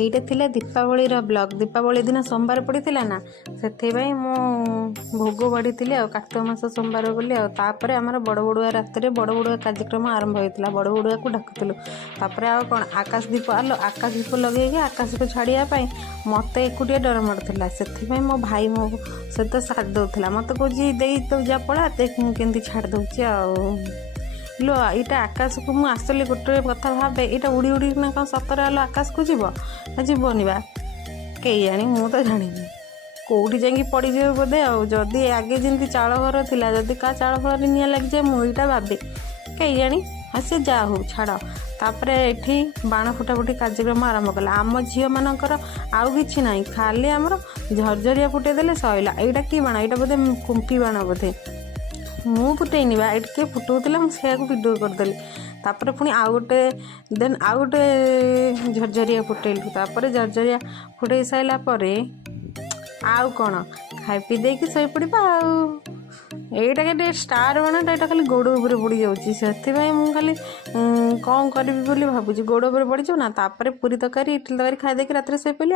এইটা ଥିଲା ଦୀପାବଳିର ବ୍ଲଗ୍। ଦୀପାବଳି ଦିନ ସୋମବାର ପଡ଼ିଥିଲା ନା, ସେଥିପାଇଁ ମୁଁ ଭୋଗ ବାଢ଼ିଥିଲି ଆଉ କାର୍ତ୍ତିକ ମାସ ସୋମବାର ବୋଲି ଆଉ। ତାପରେ ଆମର ବଡ଼ ବଡ଼ୁଆ ରାତିରେ ବଡ଼ ବଡ଼ୁଆ କାର୍ଯ୍ୟକ୍ରମ ଆରମ୍ଭ ହୋଇଥିଲା। ବଡ଼ ବଡ଼ୁଆକୁ ଡାକୁଥିଲୁ। ତାପରେ ଆଉ କ'ଣ ଆକାଶ ଦୀପ ଲଗେଇକି ଆକାଶକୁ ଛାଡ଼ିବା ପାଇଁ ମୋତେ ଏକୁଟିଆ ଡର ମାଡ଼ୁଥିଲା। ସେଥିପାଇଁ ମୋ ଭାଇ ମୋ ସହିତ ସାଥ ଦେଉଥିଲା। ମୋତେ କହୁଛି ଦେଇ ତୁ ଯା ପଳା, ଦେଖ ମୁଁ କେମିତି ଛାଡ଼ି ଦେଉଛି ଆଉ। लो यहाँ आकाश को मुझे आसली गोटे कथा भावे यहाँ उड़ी उड़ी ना कौन सतरे आलो आकाश को जीव जीवनी बा कई जानी मु तो जानी कौटी जा पड़ जाए बोधे आदि आगे जमी चाल घर था जदि क्या चाल घर निआ लग जाए मुझे भावे कई जानी हाँ सी जा हो छाड़ तापर ये बाण फुटाफुटी कार्यक्रम आरंभ कला आम झील मानकर आउ कि ना खाली आमर झरझरिया फुटेदेले सैला यहाँ कि बाण यहाँ बोधे कुंपी बाण बोधे मु फुटेनी बा ये किए फुटाऊला मुझे भिडियो करदेली तापर पुणी आउ गोटे देन आउ गोटे झरझरिया फुटेलु तापर झरझरिया फुटे सारापर आउ कौन खाई पी देकी शई पड़ा आईटा के स्टार बाणटा यहाँ खाली गोड़ उपर पड़ जाऊँगी मुझे खाली कौन करी भावुँ गोड़ उपर पड़ जाऊ ना पूरी तरकारी इडली तरकारी खाई देकी रात शई पड़ी।